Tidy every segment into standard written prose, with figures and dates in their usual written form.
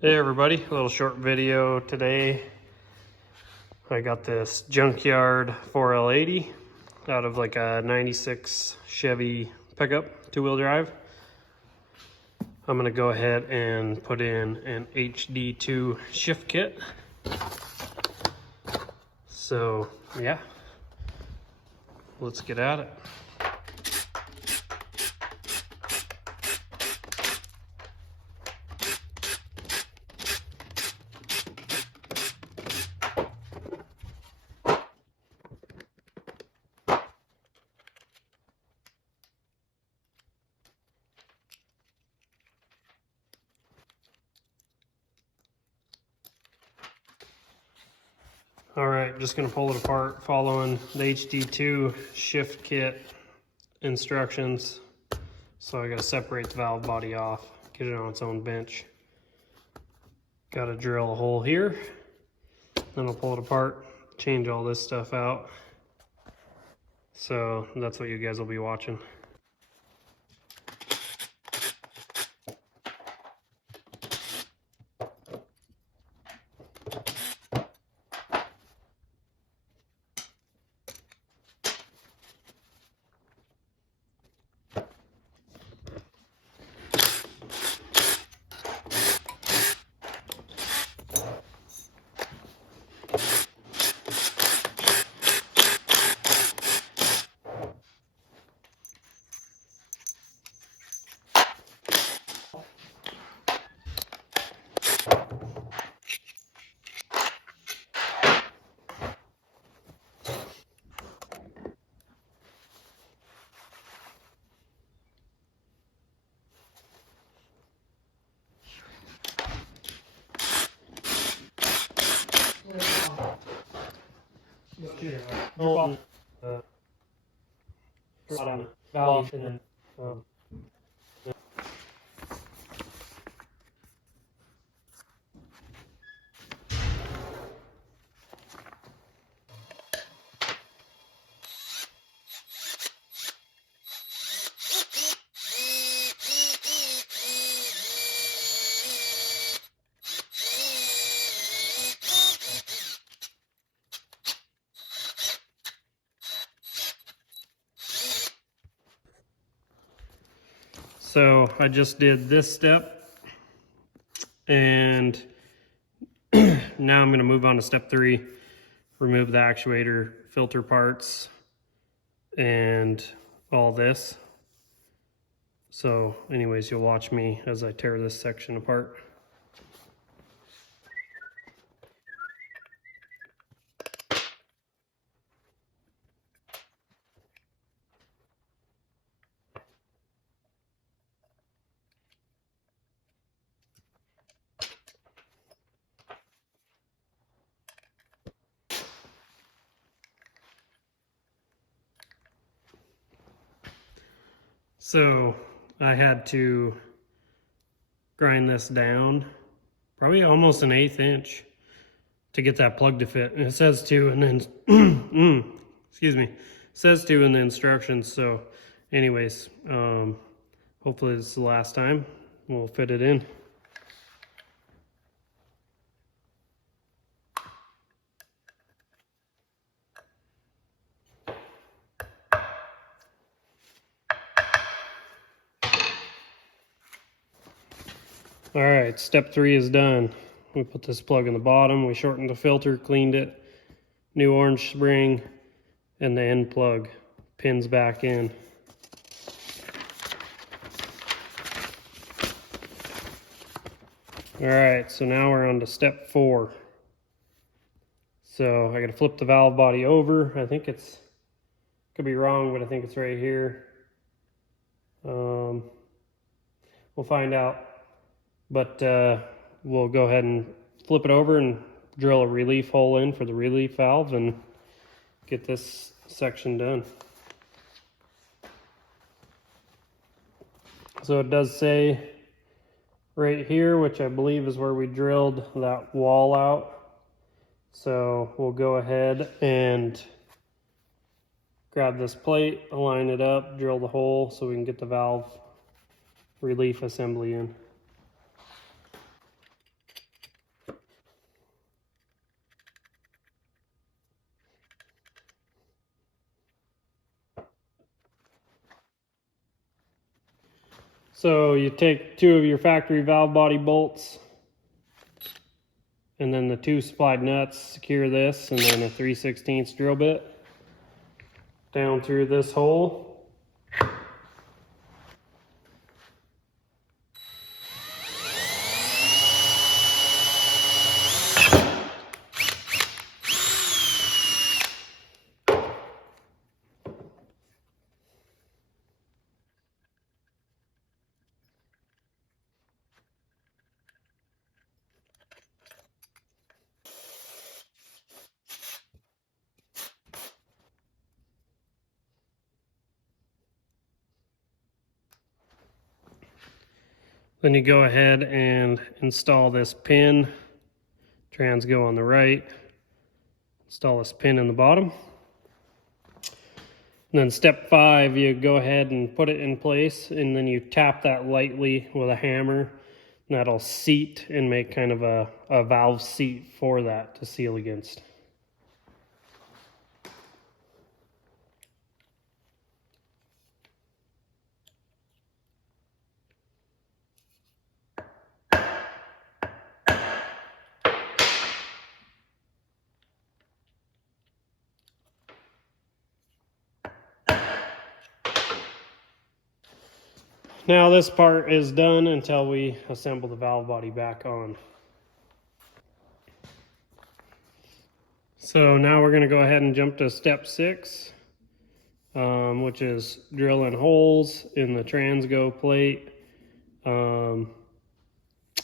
Hey everybody, a little short video today. I got this junkyard 4L80 out of like a 96 Chevy pickup, two-wheel drive. I'm gonna go ahead and put in an HD2 Shift kit. So yeah, let's get at it. All right, just gonna pull it apart following the HD2 Shift kit instructions. So I gotta separate the valve body off, get it on its own bench. Gotta drill a hole here, then I'll pull it apart, change all this stuff out. So that's what you guys will be watching. Valve and then so I just did this step, and now I'm going to move on to step 3, remove the actuator, filter parts, and all this. So anyways, you'll watch me as I tear this section apart. So I had to grind this down, probably almost an 1/8 inch to get that plug to fit. And it says to, and then, excuse me, it says to in the instructions. So anyways, hopefully this is the last time we'll fit it in. All right, step 3 is done. We put this plug in the bottom, we shortened the filter, cleaned it, new orange spring, and the end plug pins back in. All right, so now we're on to step 4. So I gotta flip the valve body over. I think it's, could be wrong, but I think it's right here. We'll find out. But we'll go ahead and flip it over and drill a relief hole in for the relief valve and get this section done. So it does say right here, which I believe is where we drilled that wall out. So we'll go ahead and grab this plate, align it up, drill the hole so we can get the valve relief assembly in. So you take 2 of your factory valve body bolts and then the 2 supplied nuts, secure this, and then a 3/16 drill bit down through this hole. Then you go ahead and install this pin. Trans go on the right. Install this pin in the bottom. And then step 5, you go ahead and put it in place, and then you tap that lightly with a hammer. And that'll seat and make kind of a valve seat for that to seal against. Now this part is done until we assemble the valve body back on. So now we're going to go ahead and jump to step 6, which is drilling holes in the transgo plate and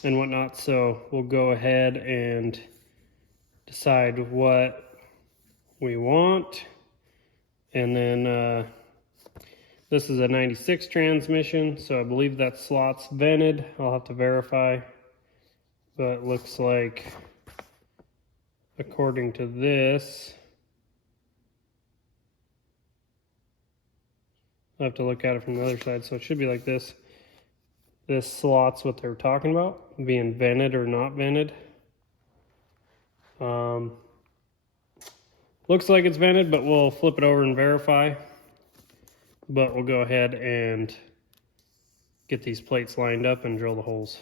whatnot. So we'll go ahead and decide what we want. And then this is a 96 transmission, so I believe that slot's vented. I'll have to verify, but it looks like, according to this, I'll have to look at it from the other side, so it should be like this. This slot's what they were talking about, being vented or not vented. Looks like it's vented, but we'll flip it over and verify. But we'll go ahead and get these plates lined up and drill the holes.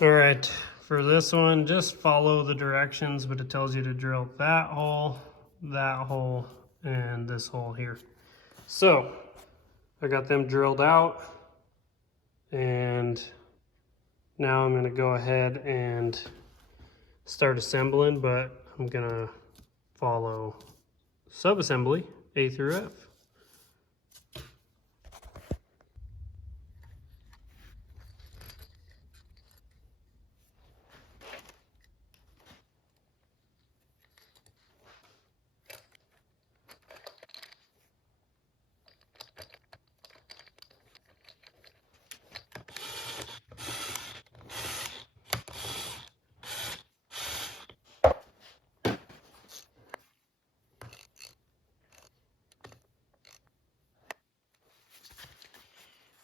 All right, for this one, just follow the directions, but it tells you to drill that hole, and this hole here. So I got them drilled out, and now I'm gonna go ahead and start assembling, but I'm gonna follow subassembly A through F.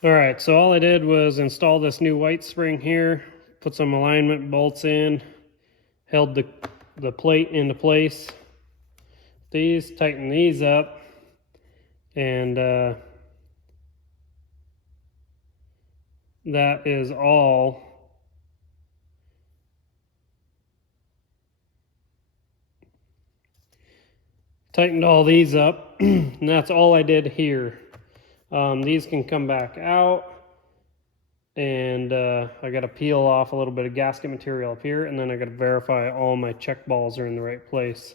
All right, so all I did was install this new white spring here, put some alignment bolts in, held the plate into place. These, tighten these up, and that is all. Tightened all these up, and that's all I did here. These can come back out, and I got to peel off a little bit of gasket material up here, and then I got to verify all my check balls are in the right place.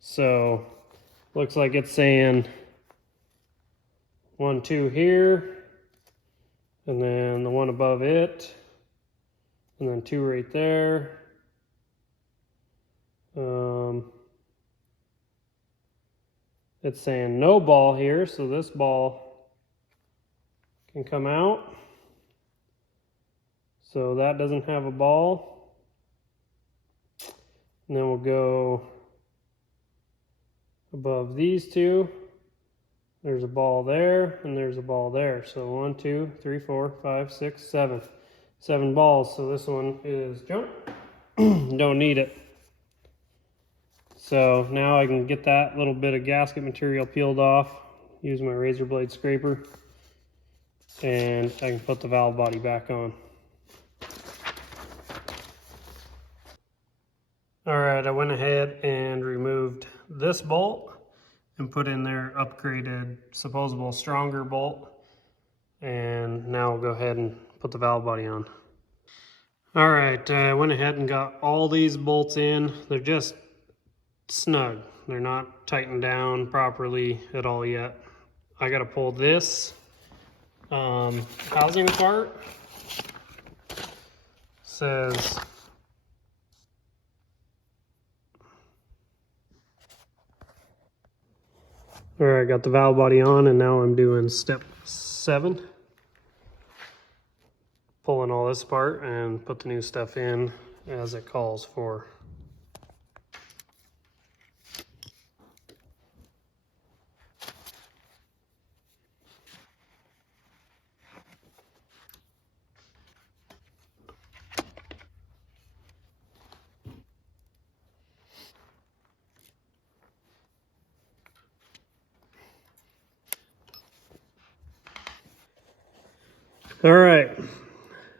So looks like it's saying 1, 2 here, and then the one above it, and then 2 right there. It's saying no ball here, so this ball can come out. So that doesn't have a ball. And then we'll go above these two. There's a ball there, and there's a ball there. So 1, 2, 3, 4, 5, 6, 7. 7 balls. So this one is junk. Don't need it. So now I can get that little bit of gasket material peeled off, use my razor blade scraper, and I can put the valve body back on. All right, I went ahead and removed this bolt and put in their upgraded, supposable stronger bolt. And now I'll go ahead and put the valve body on. All right, I went ahead and got all these bolts in. They're just snug. They're not tightened down properly at all yet. I gotta pull this housing apart. Says all right, got the valve body on, and now I'm doing step 7. Pulling all this apart and put the new stuff in as it calls for. All right,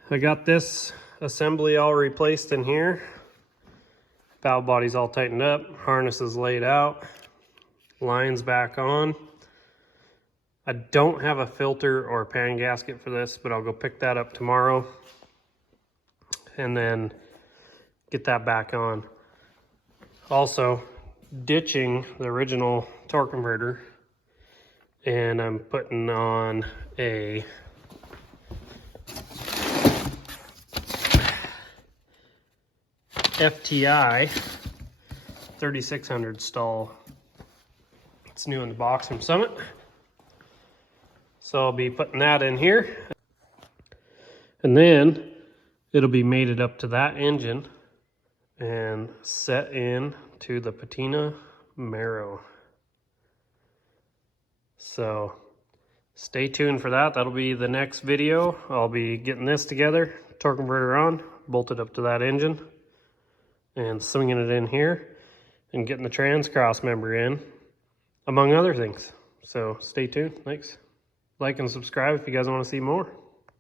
I got this assembly all replaced in here. Valve body's all tightened up, harness is laid out, lines back on. I don't have a filter or a pan gasket for this, but I'll go pick that up tomorrow and then get that back on. Also, ditching the original torque converter, and I'm putting on a FTI 3600 stall. It's new in the box from Summit. So I'll be putting that in here. And then it'll be mated up to that engine and set in to the Patinamaro. So stay tuned for that. That'll be the next video. I'll be getting this together, torque converter on, bolted up to that engine, and swinging it in here and getting the trans cross member in, among other things. So stay tuned. Thanks. Like and subscribe if you guys want to see more.